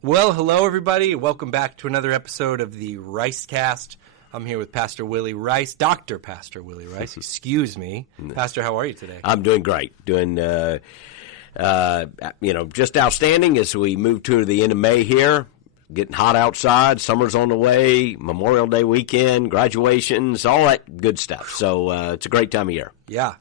Well, hello, everybody. Welcome back to another episode of the Ricecast. I'm here with Pastor Willie Rice, Dr. Pastor Willie Rice. Excuse me. Pastor, how are you today? I'm doing great. Doing, just outstanding as we move to the end of May here. Getting hot outside. Summer's on the way. Memorial Day weekend, graduations, all that good stuff. So it's a great time of year. Yeah.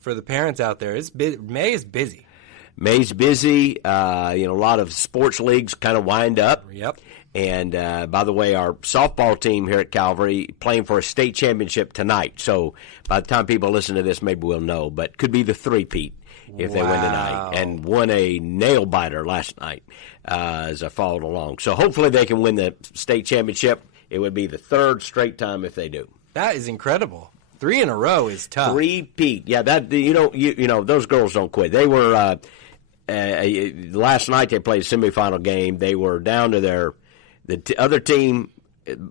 For the parents out there, May is busy. May's busy. A lot of sports leagues kind of wind up. Yep. And, by the way, our softball team here at Calvary playing for a state championship tonight. So by the time people listen to this, maybe we'll know. But could be the three-peat if they win tonight. And won a nail-biter last night as I followed along. So hopefully they can win the state championship. It would be the third straight time if they do. That is incredible. 3 in a row is tough. Three-peat. Yeah, that those girls don't quit. They were last night they played a semifinal game. They were down to the other team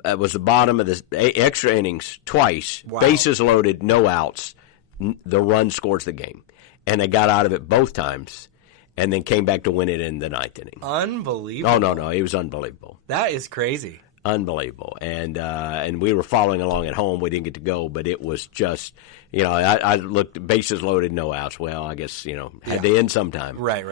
was the bottom of the extra innings twice. Wow. Bases loaded, no outs. The run scores the game. And they got out of it both times and then came back to win it in the ninth inning. Unbelievable. No. It was unbelievable. That is crazy. Unbelievable. And we were following along at home. We didn't get to go, but it was just, I looked, bases loaded, no outs. Well, I guess, had to end sometime. Right.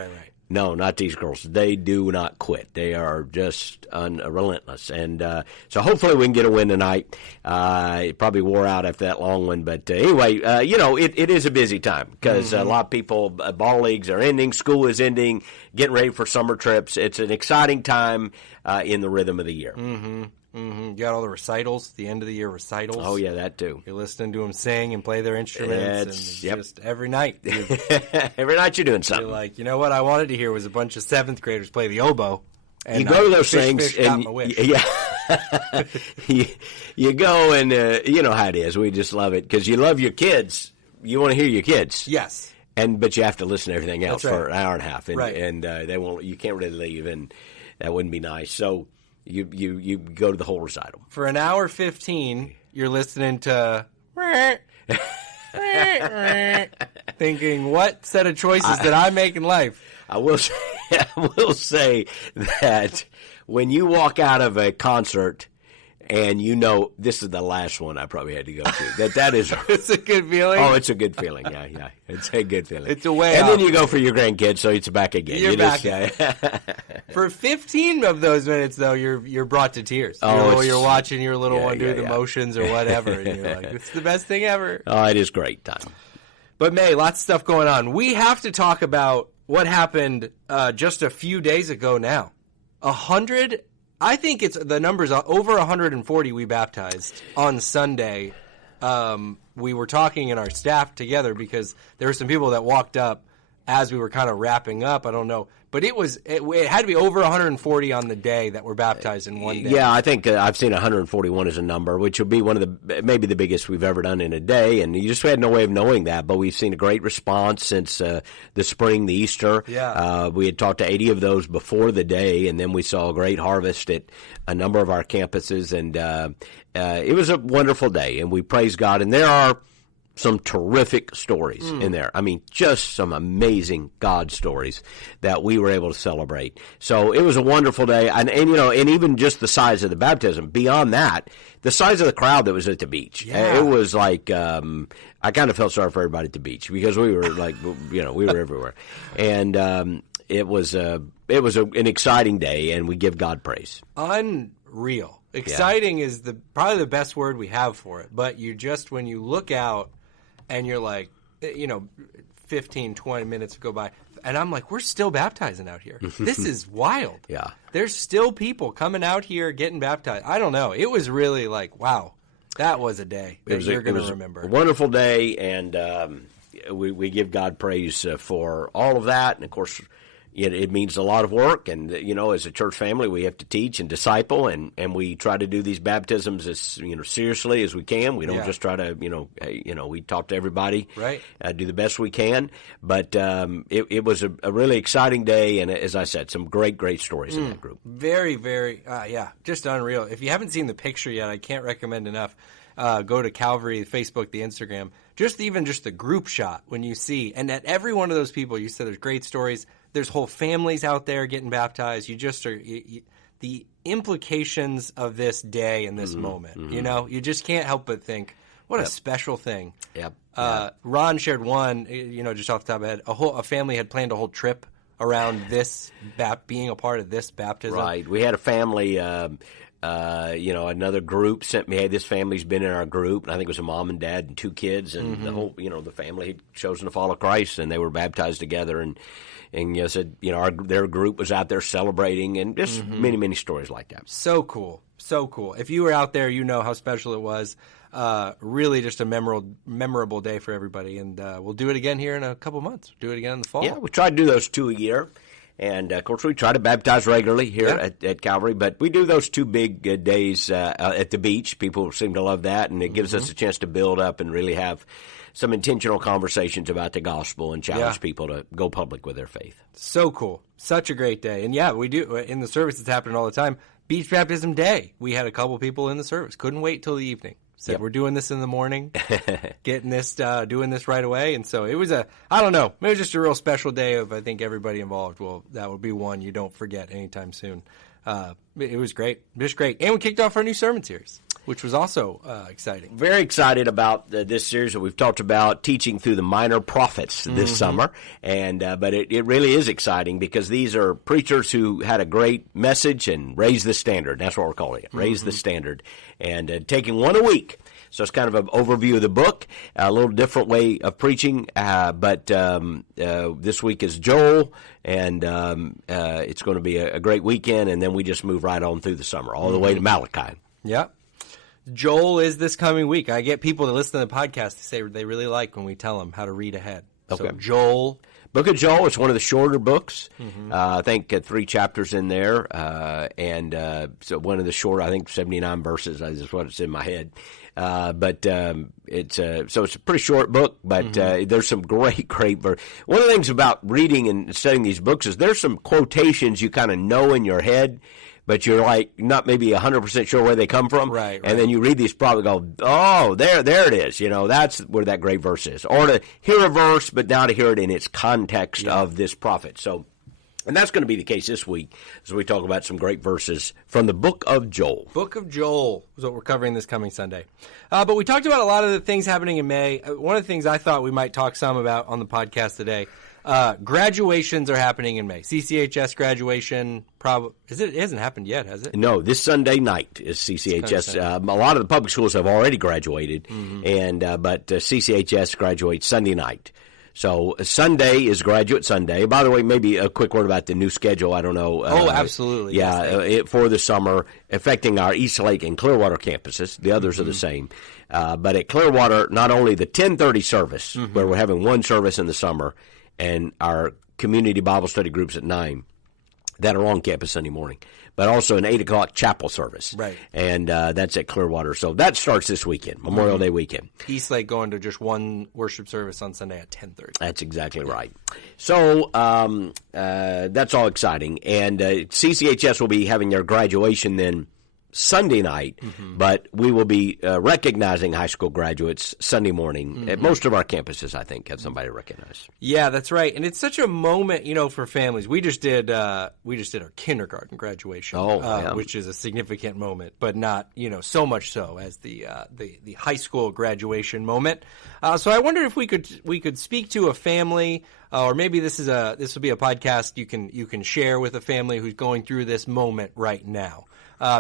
No, not these girls. They do not quit. They are just relentless. And so hopefully we can get a win tonight. It probably wore out after that long one. But anyway, it is a busy time because a lot of people, ball leagues are ending, school is ending, getting ready for summer trips. It's an exciting time in the rhythm of the year. You got all the recitals, the end of the year recitals. Oh, yeah, that too. You're listening to them sing and play their instruments. Just every night. Every night you're doing something. You're like, you know what I wanted to hear was a bunch of 7th graders play the oboe. And you go to those things, and you go, and you know how it is. We just love it because you love your kids. You want to hear your kids. Yes. But you have to listen to everything else for an hour and a half, and, right. and they won't. You can't really leave, and that wouldn't be nice. So you go to the whole recital for an hour 15. You're listening to. Thinking, what set of choices did I make in life? I will say that when you walk out of a concert and this is the last one I probably had to go to, that is it's a good feeling. Oh, it's a good feeling. Yeah, it's a good feeling. It's a way and up. Then you go for your grandkids, so it's back again. You're back. For 15 of those minutes, though, you're brought to tears. You're watching your little one do the motions or whatever, and you're like, it's the best thing ever. Oh, it is great time. But May, lots of stuff going on. We have to talk about what happened just a few days ago now. 100. I think it's the numbers over 140 we baptized on Sunday. We were talking in our staff together because there were some people that walked up as we were kind of wrapping up. I don't know. But it had to be over 140 on the day that were baptized in one day. Yeah, I think I've seen 141 as a number, which will be maybe the biggest we've ever done in a day. And you just had no way of knowing that. But we've seen a great response since the spring, the Easter. Yeah. We had talked to 80 of those before the day, and then we saw a great harvest at a number of our campuses. And it was a wonderful day, and we praise God. And there are some terrific stories in there. I mean, just some amazing God stories that we were able to celebrate. So it was a wonderful day. And even just the size of the baptism, beyond that, the size of the crowd that was at the beach. Yeah. It was like, I kind of felt sorry for everybody at the beach because we were like, we were everywhere. And it was an exciting day, and we give God praise. Unreal. Exciting is probably the best word we have for it. But when you look out, and you're like, 15, 20 minutes go by. And I'm like, we're still baptizing out here. This is wild. Yeah. There's still people coming out here getting baptized. I don't know. It was really like, wow, that was a day that you're going to remember. A wonderful day, and we give God praise for all of that. And, of course, it means a lot of work, and as a church family, we have to teach and disciple, and we try to do these baptisms as seriously as we can. We don't just try to we talk to everybody, right? Do the best we can. But it was a really exciting day, and as I said, some great stories in that group. Very, very, just unreal. If you haven't seen the picture yet, I can't recommend enough. Go to Calvary, the Facebook, the Instagram. Just the group shot when you see, and at every one of those people, you said there's great stories. There's whole families out there getting baptized. You just are the implications of this day and this moment. You know, you just can't help but think, what a special thing. Yep. Ron shared one, just off the top of my head, a family had planned a whole trip around this being a part of this baptism. Right. We had a family, another group sent me, hey, this family's been in our group, and I think it was a mom and dad and 2 kids, and the whole, the family had chosen to follow Christ, and they were baptized together, and said, their group was out there celebrating, and just many, many stories like that. So cool. So cool. If you were out there, you know how special it was. Really just a memorable day for everybody. And we'll do it again here in a couple months. Do it again in the fall. Yeah, we try to do those 2 a year. And, of course, we try to baptize regularly here at Calvary. But we do those 2 big days at the beach. People seem to love that. And it gives us a chance to build up and really have some intentional conversations about the gospel and challenge people to go public with their faith. So cool. Such a great day. And, we do. In the service, it's happening all the time. Beach Baptism Day. We had a couple people in the service. Couldn't wait till the evening. Said, we're doing this in the morning, doing this right away. And so it was it was just a real special day of, I think, everybody involved. Well, that would be one you don't forget anytime soon. It was great. Just great. And we kicked off our new sermon series, which was also exciting. Very excited about this series that we've talked about, teaching through the minor prophets this summer. And but it really is exciting because these are preachers who had a great message and raised the standard. That's what we're calling it, raise the standard. And taking one a week. So it's kind of an overview of the book, a little different way of preaching. But this week is Joel, and it's going to be a great weekend. And then we just move right on through the summer, all the way to Malachi. Yeah. Joel is this coming week. I get people that listen to the podcast to say they really like when we tell them how to read ahead. Okay. So Joel. Book of Joel is one of the shorter books. I think 3 chapters in there. So one of the shorter, I think 79 verses. That's what it's in my head. But it's a pretty short book, but there's some great verses. One of the things about reading and studying these books is there's some quotations you kind of know in your head, but you're like not maybe 100% sure where they come from. Right. And then you read these probably go, oh, there it is. That's where that great verse is. Or to hear a verse, but now to hear it in its context of this prophet. So, and that's going to be the case this week as we talk about some great verses from the book of Joel. Book of Joel is what we're covering this coming Sunday. But we talked about a lot of the things happening in May. One of the things I thought we might talk some about on the podcast today, graduations are happening in May. CCHS graduation, it hasn't happened yet, has it? No, this Sunday night is CCHS. A lot of the public schools have already graduated, but CCHS graduates Sunday night. So Sunday is Graduate Sunday. By the way, maybe a quick word about the new schedule. I don't know. Absolutely. Yeah, for the summer, affecting our East Lake and Clearwater campuses. The others are the same. But at Clearwater, not only the 10:30 service, where we're having one service in the summer, and our community Bible study groups at 9 that are on campus Sunday morning, but also an 8 o'clock chapel service. Right. And that's at Clearwater. So that starts this weekend, Memorial Day weekend. East Lake going to just one worship service on Sunday at 10:30. That's exactly right. So that's all exciting. And CCHS will be having their graduation then Sunday night, but we will be recognizing high school graduates Sunday morning. At most of our campuses, I think, have somebody to recognize. Yeah, that's right. And it's such a moment, for families. We just did our kindergarten graduation, which is a significant moment, but not, so much so as the high school graduation moment. So I wondered if we could speak to a family, or maybe this will be a podcast you can share with a family who's going through this moment right now.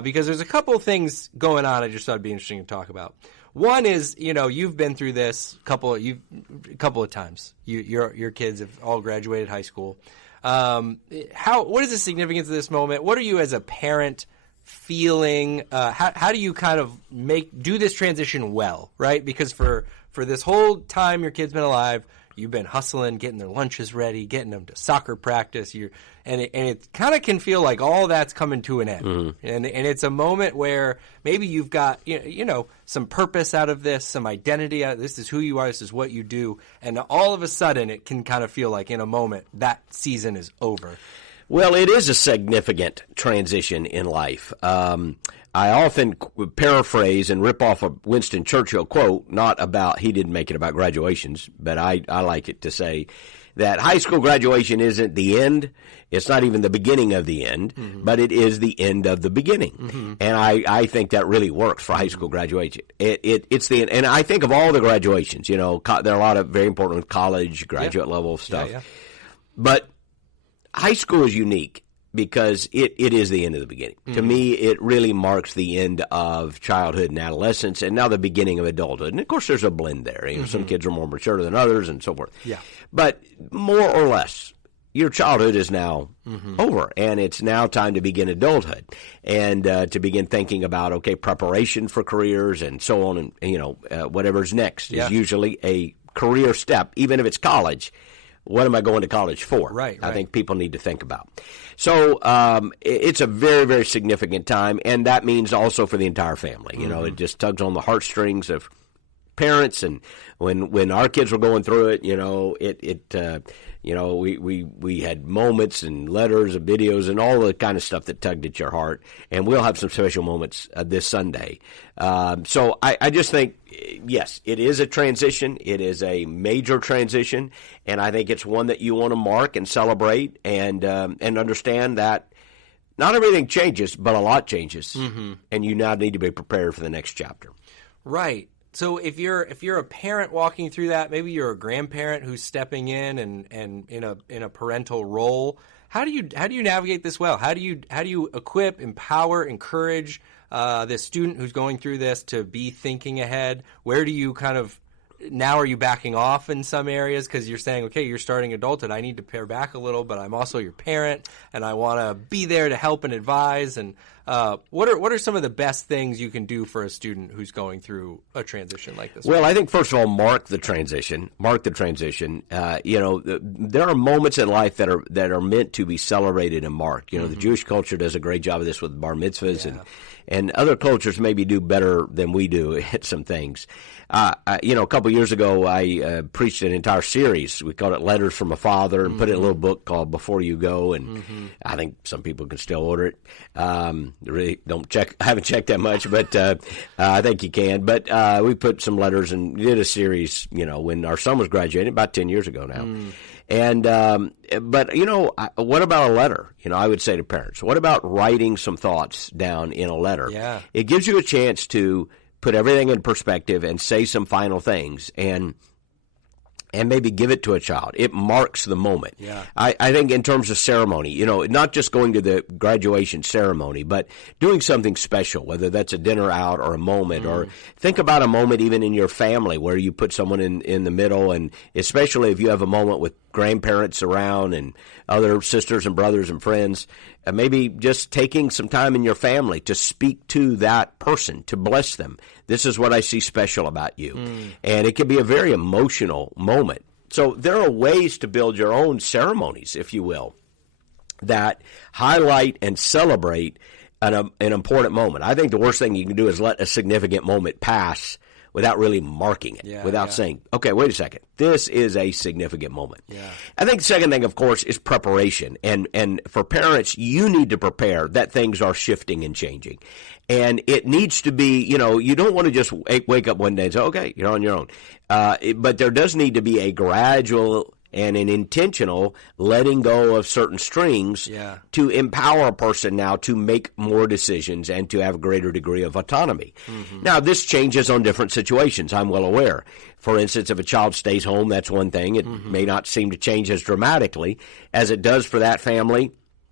Because there's a couple of things going on I just thought it'd be interesting to talk about. One is, you've been through this a couple of times. Your kids have all graduated high school. What is the significance of this moment? What are you as a parent feeling? How do you kind of do this transition well, right? Because for this whole time your kid's been alive, you've been hustling, getting their lunches ready, getting them to soccer practice. And it kind of can feel like all that's coming to an end. And it's a moment where maybe you've got some purpose out of this, some identity out of this. Is who you are. This is what you do. And all of a sudden, it can kind of feel like in a moment that season is over. Well, it is a significant transition in life. I often paraphrase and rip off a Winston Churchill quote, not about he didn't make it about graduations, but I like it to say that high school graduation isn't the end. It's not even the beginning of the end, but it is the end of the beginning. And I think that really works for high school graduation. It's the end. And I think of all the graduations, there are a lot of very important college, graduate level stuff. Yeah. But high school is unique because it is the end of the beginning. To me, it really marks the end of childhood and adolescence and now the beginning of adulthood. And, of course, there's a blend there. Some kids are more mature than others and so forth. Yeah. But more or less, your childhood is now over, and it's now time to begin adulthood and to begin thinking about, okay, preparation for careers and so on, and, whatever's next is usually a career step, even if it's college. What am I going to college for? Right. I think people need to think about. So it's a very, very significant time, and that means also for the entire family. It just tugs on the heartstrings of parents, and when our kids were going through it, we had moments and letters and videos and all the kind of stuff that tugged at your heart, and we'll have some special moments this Sunday. So I just think, yes, it is a transition. It is a major transition, and I think it's one that you want to mark and celebrate and understand that not everything changes, but a lot changes, and you now need to be prepared for the next chapter. Right. So if you're a parent walking through that, maybe you're a grandparent who's stepping in and in a parental role, how do you navigate this well? How do you equip, empower, encourage this student who's going through this to be thinking ahead? Where do you now are you backing off in some areas because you're saying, okay, you're starting adulthood, I need to pare back a little, but I'm also your parent and I want to be there to help and advise. And what are some of the best things you can do for a student who's going through a transition like this? Well, I think first of all, mark the transition. There are moments in life that are meant to be celebrated and marked. The Jewish culture does a great job of this with bar mitzvahs, and other cultures maybe do better than we do at some things. A couple years ago, I preached an entire series. We called it Letters from a Father, and put it in a little book called Before You Go, and I think some people can still order it. Really I haven't checked that much, but I think you can. But we put some letters and did a series, when our son was graduating about 10 years ago now. And but what about a letter? I would say to parents, what about writing some thoughts down in a letter? Yeah. It gives you a chance to put everything in perspective and say some final things and maybe give it to a child. It marks the moment. Yeah. I think in terms of ceremony, not just going to the graduation ceremony, but doing something special, whether that's a dinner out or a moment, or think about a moment even in your family where you put someone in the middle, and especially if you have a moment with grandparents around and other sisters and brothers and friends, maybe just taking some time in your family to speak to that person, to bless them. This is what I see special about you. And it can be a very emotional moment. So there are ways to build your own ceremonies, if you will, that highlight and celebrate an important moment. I think the worst thing you can do is let a significant moment pass without really marking it, without saying, okay, wait a second, this is a significant moment. Yeah. I think the second thing, of course, is preparation. And for parents, you need to prepare that things are shifting and changing. And it needs to be, you don't want to just wake up one day and say, okay, you're on your own. But there does need to be a gradual and an intentional letting go of certain strings to empower a person now to make more decisions and to have a greater degree of autonomy. Now, this changes on different situations, I'm well aware. For instance, if a child stays home, that's one thing. It may not seem to change as dramatically as it does for that family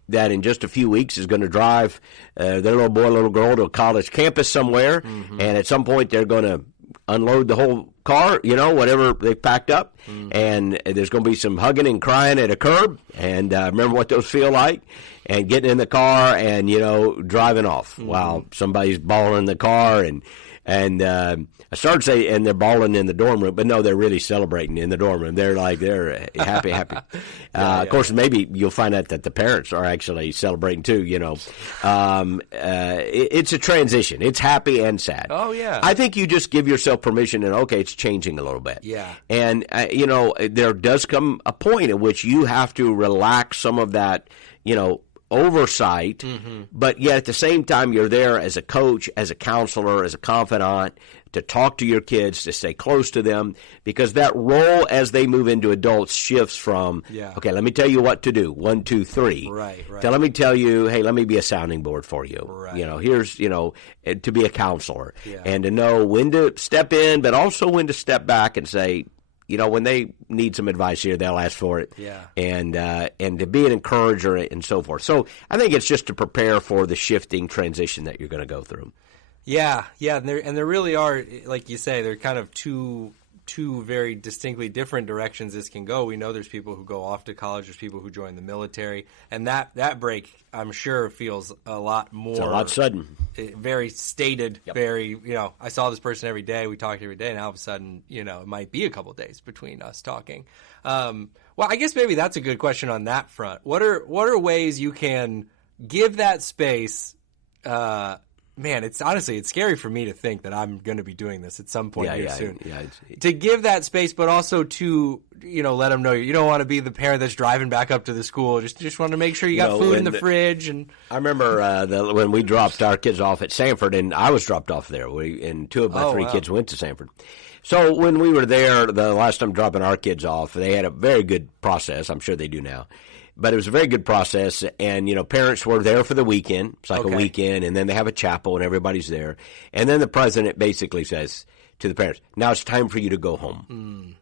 that in just a few weeks is going to drive their little boy, little girl to a college campus somewhere, and at some point they're going to unload the whole car, whatever they've packed up, and there's going to be some hugging and crying at a curb, and remember what those feel like, and getting in the car and, driving off while somebody's bawling in the car, and I started to say, and they're bawling in the dorm room, but no, they're really celebrating in the dorm room. They're happy. Of course, maybe you'll find out that the parents are actually celebrating too, It's a transition. It's happy and sad. Oh, yeah. I think you just give yourself permission and, okay, it's changing a little bit. Yeah. And, there does come a point at which you have to relax some of that, oversight, but yet at the same time you're there as a coach, as a counselor, as a confidant, to talk to your kids, to stay close to them, because that role as they move into adults shifts from, okay, let me tell you what to do, 1, 2, 3, right. to let me tell you, hey, let me be a sounding board for you. Right. You know, here's, you know, to be a counselor and to know when to step in, but also when to step back and say, you know, when they need some advice here, they'll ask for it. Yeah. And to be an encourager and so forth. So I think it's just to prepare for the shifting transition that you're going to go through. Yeah, and there really are, like you say, they're kind of two very distinctly different directions this can go. We know there's people who go off to college, there's people who join the military, and that break, I'm sure, feels a lot more. It's a lot sudden. Very stated, very, you know, I saw this person every day, we talked every day, and all of a sudden, you know, it might be a couple days between us talking. Well, I guess maybe that's a good question on that front. What are ways you can give that space? Man, it's scary for me to think that I'm going to be doing this at some point soon. Yeah, to give that space, but also to, you know, let them know you don't want to be the parent that's driving back up to the school. Just want to make sure you got food in the fridge. And I remember when we dropped our kids off at Sanford, and I was dropped off there. And 2 of my 3 kids went to Sanford. So when we were there, the last time dropping our kids off, they had a very good process. I'm sure they do now. But it was a very good process, and, you know, parents were there for the weekend. It's like a weekend, and then they have a chapel, and everybody's there. And then the president basically says to the parents, now it's time for you to go home.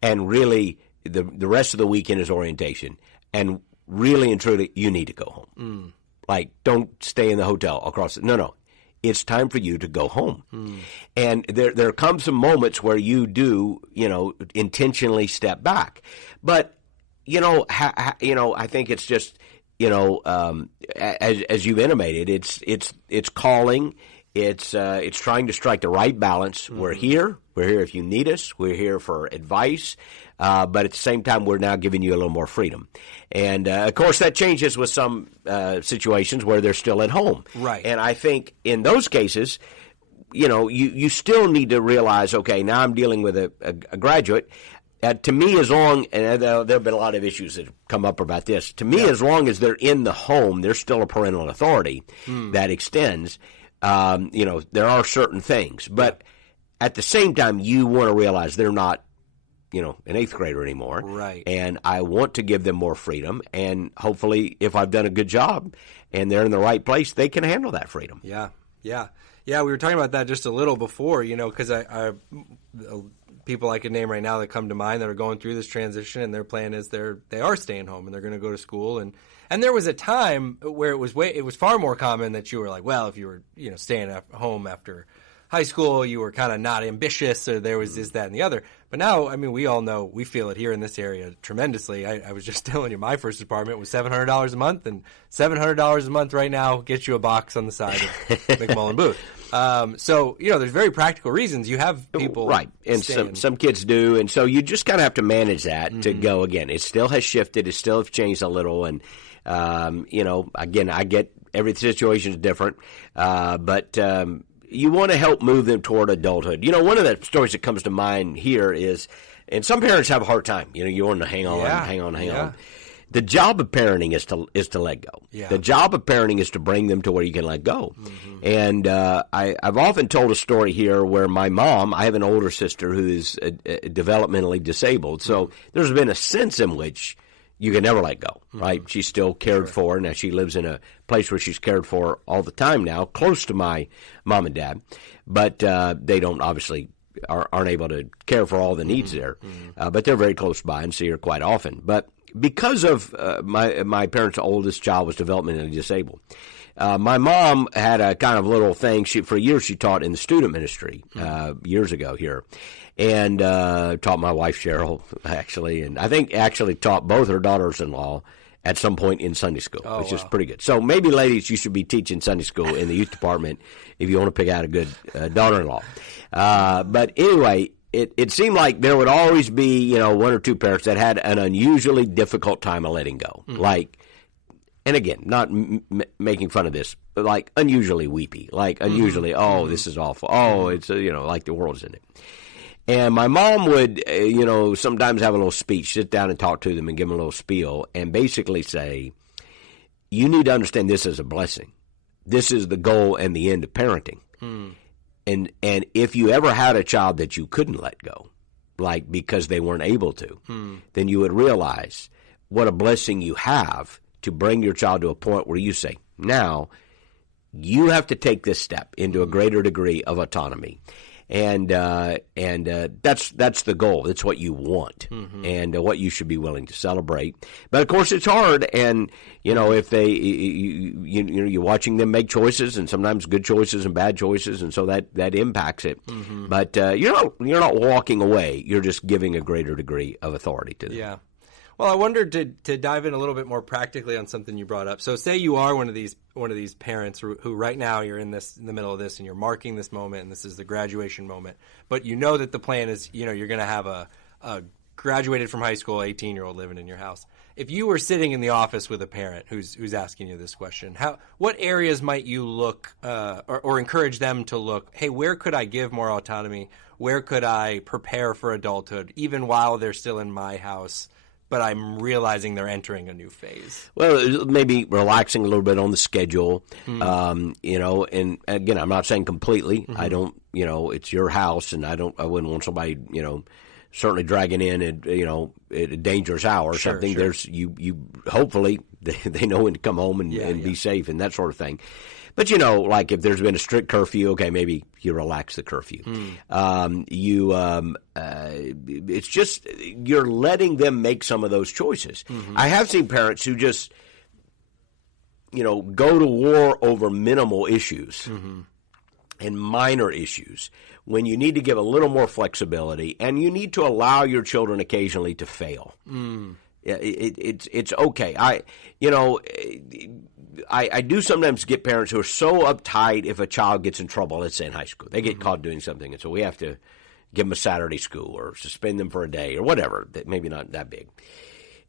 And really, the rest of the weekend is orientation. And really and truly, you need to go home. Like, don't stay in the hotel across. No. It's time for you to go home. And there come some moments where you do, you know, intentionally step back. But you know, I think it's just, you know, as you've intimated, it's calling, it's trying to strike the right balance. We're here if you need us. We're here for advice, but at the same time, we're now giving you a little more freedom. And of course, that changes with some situations where they're still at home. Right. And I think in those cases, you know, you still need to realize, okay, now I'm dealing with a graduate. To me, as long, and there have been a lot of issues that have come up about this, to me, as long as they're in the home, there's still a parental authority that extends. You know, there are certain things. But at the same time, you want to realize they're not, you know, an 8th grader anymore. Right. And I want to give them more freedom. And hopefully, if I've done a good job and they're in the right place, they can handle that freedom. Yeah. We were talking about that just a little before, you know, because I people I could name right now that come to mind that are going through this transition, and their plan is they are staying home and they're going to go to school. And there was a time where it was far more common that you were like, well, if you were, you know, staying at home after high school, you were kind of not ambitious, or there was this, that, and the other. But now, I mean, we all know, we feel it here in this area tremendously. I was just telling you, my first apartment was $700 a month, and $700 a month right now gets you a box on the side of McMullen Booth. So, you know, there's very practical reasons. You have people right, and some kids do, and so you just kind of have to manage that to go again. It still has shifted, it still has changed a little, and you know, again, I get every situation is different, but you want to help move them toward adulthood. You know, one of the stories that comes to mind here is, and some parents have a hard time. You know, you want to hang on. The job of parenting is to let go. Yeah. The job of parenting is to bring them to where you can let go. And I've often told a story here where my mom, I have an older sister who is developmentally disabled. So there's been a sense in which you can never let go, right? She's still cared for. Now, she lives in a place where she's cared for all the time now, close to my mom and dad. But they don't obviously aren't able to care for all the needs there. But they're very close by and see her quite often. But because of my parents' oldest child was developmentally disabled, my mom had a kind of little thing. For years she taught in the student ministry years ago here, and taught my wife Cheryl actually, and I think actually taught both her daughters-in-law at some point in Sunday school, which is pretty good. So maybe, ladies, you should be teaching Sunday school in the youth department if you want to pick out a good daughter-in-law. But anyway, it seemed like there would always be, you know, 1 or 2 parents that had an unusually difficult time of letting go. Like, and again, not making fun of this, but like unusually weepy, like unusually, this is awful. Oh, it's, you know, like the world's in it. And my mom would, you know, sometimes have a little speech, sit down and talk to them and give them a little spiel and basically say, you need to understand this as a blessing. This is the goal and the end of parenting. And if you ever had a child that you couldn't let go, like because they weren't able to, then you would realize what a blessing you have to bring your child to a point where you say, now you have to take this step into a greater degree of autonomy. And that's the goal. It's what you want and what you should be willing to celebrate. But of course, it's hard. And if you're watching them make choices, and sometimes good choices and bad choices, and so that impacts it. But you're not walking away. You're just giving a greater degree of authority to them. Yeah. Well, I wondered to dive in a little bit more practically on something you brought up. So, say you are one of these parents who right now you're in the middle of this, and you're marking this moment, and this is the graduation moment. But you know that the plan is, you're going to have a graduated from high school 18-year-old living in your house. If you were sitting in the office with a parent who's asking you this question, what areas might you look or encourage them to look? Hey, where could I give more autonomy? Where could I prepare for adulthood, even while they're still in my house? But I'm realizing they're entering a new phase. Well, maybe relaxing a little bit on the schedule, and again, I'm not saying completely. I don't, it's your house, and I wouldn't want somebody, certainly dragging in at, at a dangerous hour or something. Sure. There's you hopefully they know when to come home and be safe and that sort of thing. But, like if there's been a strict curfew, okay, maybe you relax the curfew. It's just you're letting them make some of those choices. I have seen parents who just, go to war over minimal issues and minor issues when you need to give a little more flexibility, and you need to allow your children occasionally to fail. It's okay. I do sometimes get parents who are so uptight if a child gets in trouble, let's say in high school. They get caught doing something, and so we have to give them a Saturday school or suspend them for a day or whatever, maybe not that big.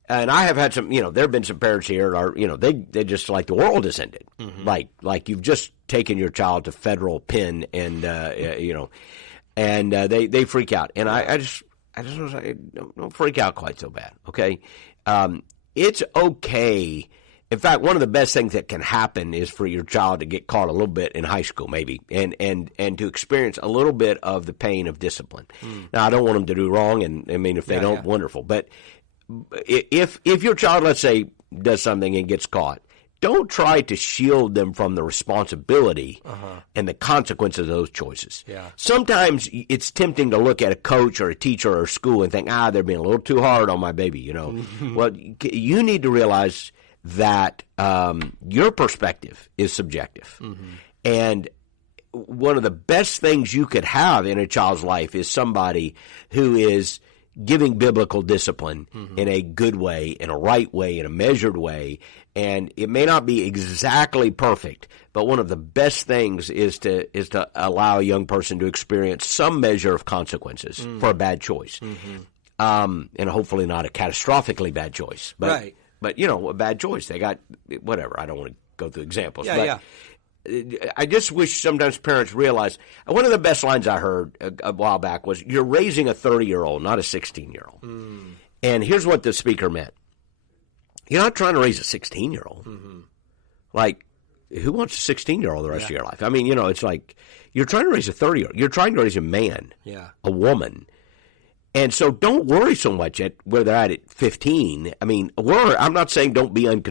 And I have had some, there have been some parents here that are, they just like the world has ended. Like you've just taken your child to federal pen and, and they freak out. And I just don't freak out quite so bad, okay? It's okay. In fact, one of the best things that can happen is for your child to get caught a little bit in high school, maybe, and to experience a little bit of the pain of discipline. Now, I don't want them to do wrong, and I mean, if they don't, wonderful. But if your child, let's say, does something and gets caught, don't try to shield them from the responsibility and the consequences of those choices. Sometimes it's tempting to look at a coach or a teacher or a school and think, they're being a little too hard on my baby, Well, you need to realize that your perspective is subjective. And one of the best things you could have in a child's life is somebody who is giving biblical discipline in a good way, in a right way, in a measured way. And it may not be exactly perfect, but one of the best things is to allow a young person to experience some measure of consequences for a bad choice. And hopefully not a catastrophically bad choice. But, But, a bad choice. They got whatever. I don't want to go through examples. I just wish sometimes parents realize – one of the best lines I heard a while back was, you're raising a 30-year-old, not a 16-year-old. And here's what the speaker meant. You're not trying to raise a 16-year-old. Like, who wants a 16-year-old the rest of your life? I mean, it's like you're trying to raise a 30-year-old. You're trying to raise a man, a woman. And so don't worry so much at where they're at 15. I mean, I'm not saying don't be I'm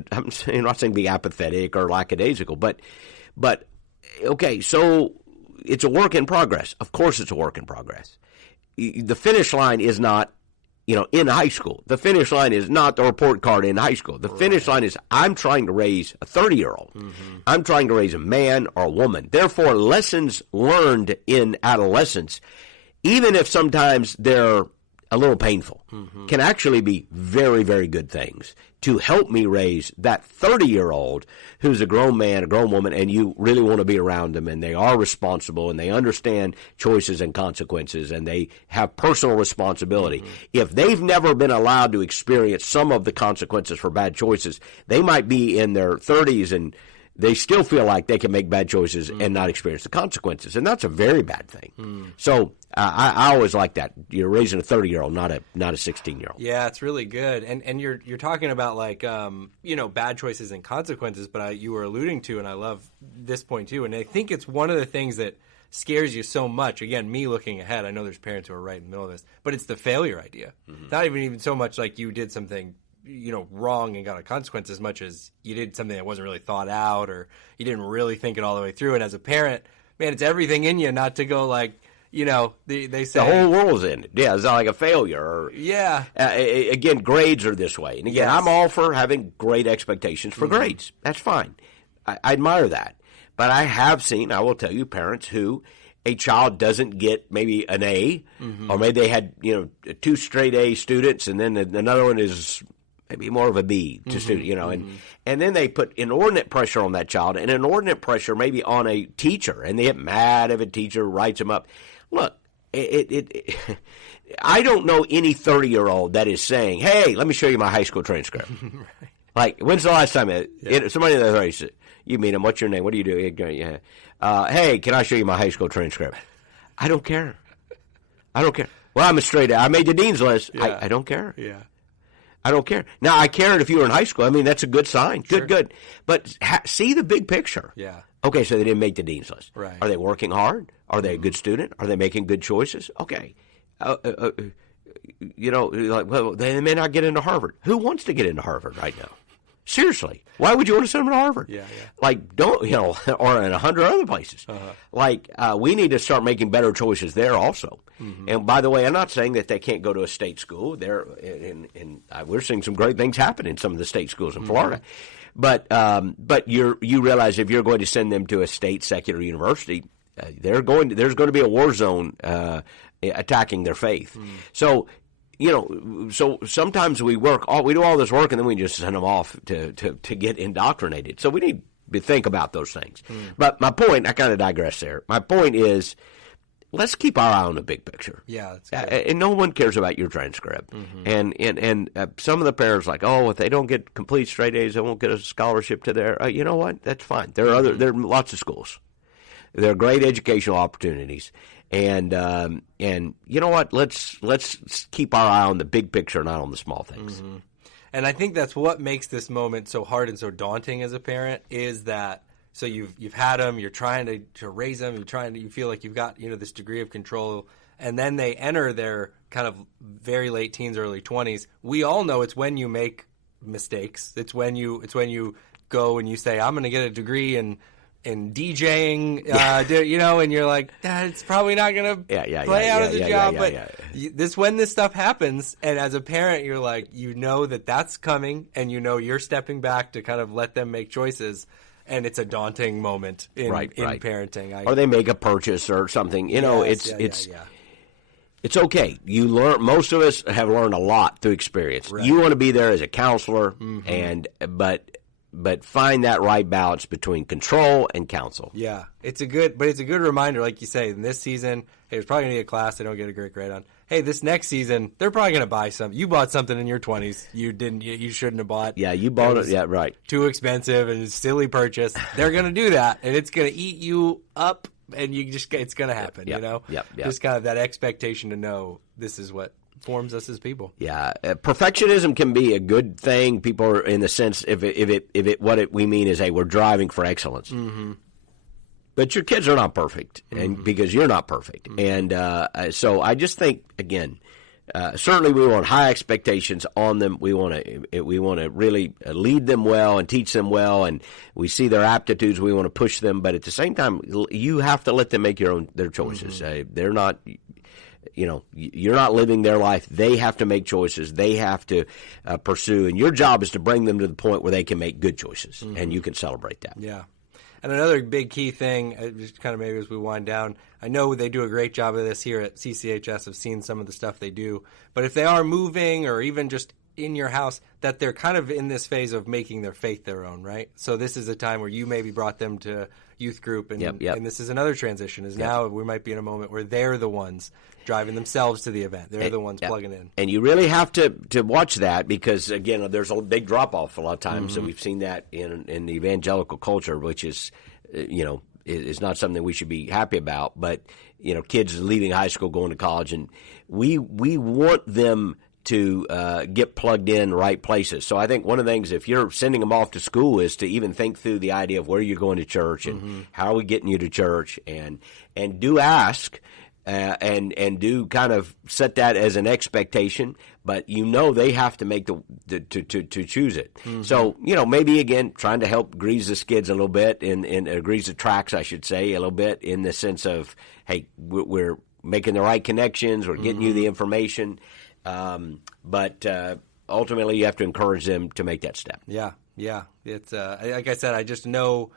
not saying be apathetic or lackadaisical, but okay, so it's a work in progress. Of course it's a work in progress. The finish line is not, in high school. The finish line is not the report card in high school. The finish line is I'm trying to raise a 30-year-old. I'm trying to raise a man or a woman. Therefore, lessons learned in adolescence, even if sometimes they're a little painful, can actually be very, very good things to help me raise that 30-year-old who's a grown man, a grown woman, and you really want to be around them, and they are responsible, and they understand choices and consequences, and they have personal responsibility. If they've never been allowed to experience some of the consequences for bad choices, they might be in their 30s and they still feel like they can make bad choices and not experience the consequences, and that's a very bad thing. So I always like that. You're raising a 30-year-old, not a 16-year-old. Yeah, it's really good. And you're talking about like bad choices and consequences, but you were alluding to, and I love this point too. And I think it's one of the things that scares you so much. Again, me looking ahead, I know there's parents who are right in the middle of this, but it's the failure idea. Not even so much like you did something wrong and got a consequence, as much as you did something that wasn't really thought out, or you didn't really think it all the way through. And as a parent, man, it's everything in you not to go like, they say the whole world's in it. Yeah, it's not like a failure. Or, again, grades are this way. And again, I'm all for having great expectations for grades. That's fine. I admire that. But I have seen, I will tell you, parents who a child doesn't get maybe an A, or maybe they had 2 straight A students, and then another one is maybe more of a B to student, and then they put inordinate pressure on that child, and inordinate pressure maybe on a teacher, and they get mad if a teacher writes them up. Look, I don't know any 30-year-old that is saying, "Hey, let me show you my high school transcript." Right. Like, when's the last time somebody in the 30s said, "You meet him? What's your name? What do you do?" Hey, can I show you my high school transcript? I don't care. Well, I'm a straight A. I made the dean's list. Yeah. I don't care. Yeah. I don't care. Now, I cared if you were in high school. I mean, that's a good sign. Good. But see the big picture. Yeah. Okay, so they didn't make the dean's list. Right. Are they working hard? Are they a good student? Are they making good choices? Okay. Well, they may not get into Harvard. Who wants to get into Harvard right now? Seriously, why would you want to send them to Harvard? Yeah. Like, don't, or in 100 other places. Like, we need to start making better choices there also. And by the way, I'm not saying that they can't go to a state school. We're seeing some great things happen in some of the state schools in Florida. But you realize if you're going to send them to a state secular university, there's going to be a war zone attacking their faith. So sometimes we do all this work and then we just send them off to get indoctrinated. So we need to think about those things. But my point, I kind of digress there. My point is, let's keep our eye on the big picture. Yeah, that's good. And no one cares about your transcript. And some of the parents are like, oh, if they don't get complete straight A's, they won't get a scholarship to their. You know what? That's fine. There are lots of schools. There are great educational opportunities. And you know what? Let's keep our eye on the big picture, not on the small things. And I think that's what makes this moment so hard and so daunting as a parent, is that so you've had them, you're trying to raise them, you feel like you've got this degree of control, and then they enter their kind of very late teens, early 20s. We all know it's when you make mistakes. It's when you go and you say, I'm going to get a degree in DJing, and you're like, it's probably not going to play out as a job. But when this stuff happens, and as a parent, you're like, that's coming, and you're stepping back to kind of let them make choices, and it's a daunting moment in parenting. Or they make a purchase or something. It's okay. You learn. Most of us have learned a lot through experience. Right. You want to be there as a counselor, but find that right balance between control and counsel. Yeah, it's a good reminder, like you say, in this season, hey, it's probably going to be a class they don't get a great grade on. Hey, this next season, they're probably going to buy something. You bought something in your 20s you shouldn't have bought. Yeah, you bought it. Yeah, right. Too expensive and silly purchase. They're going to do that, and it's going to eat you up, and it's going to happen, Just kind of that expectation to know this is what forms us as people. Yeah, perfectionism can be a good thing. People are, in the sense, we mean is, hey, we're driving for excellence. But your kids are not perfect, and because you're not perfect, and so I just think, again, certainly we want high expectations on them. We want to really lead them well and teach them well, and we see their aptitudes. We want to push them, but at the same time, you have to let them make their choices. They're not. You're not living their life. They have to make choices. They have to pursue. And your job is to bring them to the point where they can make good choices, and you can celebrate that. Yeah. And another big key thing, just kind of maybe as we wind down, I know they do a great job of this here at CCHS. I've seen some of the stuff they do. But if they are moving or even just in your house that they're kind of in this phase of making their faith their own, right? So this is a time where you maybe brought them to youth group, and and this is another transition. Now we might be in a moment where they're the ones driving themselves to the event. They're the ones plugging in. And you really have to watch that because, again, there's a big drop-off a lot of times, and we've seen that in the evangelical culture, which is, is not something we should be happy about. But, kids leaving high school, going to college, and we want them to get plugged in right places. So I think one of the things, if you're sending them off to school, is to even think through the idea of where you're going to church and how are we getting you to church, and do ask and do kind of set that as an expectation, but they have to make to choose it. So maybe again trying to help grease the skids a little bit, grease the tracks, I should say, a little bit, in the sense of, hey, we're making the right connections, we're getting you the information. But ultimately, you have to encourage them to make that step. Yeah. It's like I said, I just know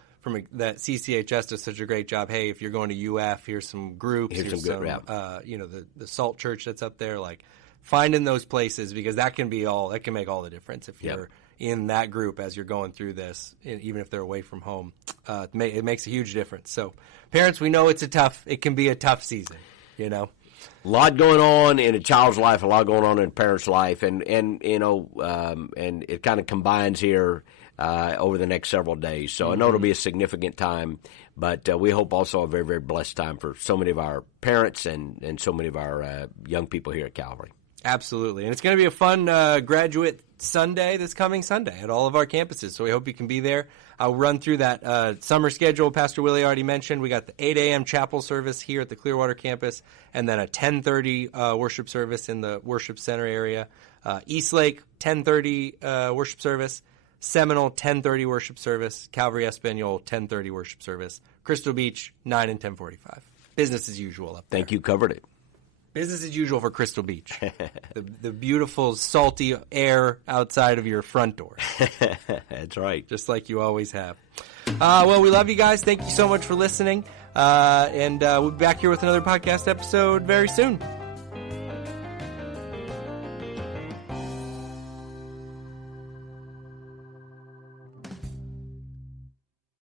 that CCHS does such a great job. Hey, if you're going to UF, here's some groups. Here's some the Salt Church that's up there. Like, finding those places, because that can make all the difference if you're in that group as you're going through this, even if they're away from home. It makes a huge difference. So, parents, we know it can be a tough season. A lot going on in a child's life, a lot going on in a parent's life, and it kind of combines here over the next several days. So I know it'll be a significant time, but we hope also a very, very blessed time for so many of our parents and so many of our young people here at Calvary. Absolutely. And it's going to be a fun graduate Sunday this coming Sunday at all of our campuses. So we hope you can be there. I'll run through that summer schedule Pastor Willie already mentioned. We got the 8 a.m. chapel service here at the Clearwater campus, and then a 10:30 worship service in the worship center area. Eastlake, 10:30 worship service. Seminole, 10:30 worship service. Calvary Espanol, 10:30 worship service. Crystal Beach, 9 and 10:45. Business as usual up there. Think you covered it. Business as usual for Crystal Beach. the beautiful, salty air outside of your front door. That's right. Just like you always have. Well, we love you guys. Thank you so much for listening. And we'll be back here with another podcast episode very soon.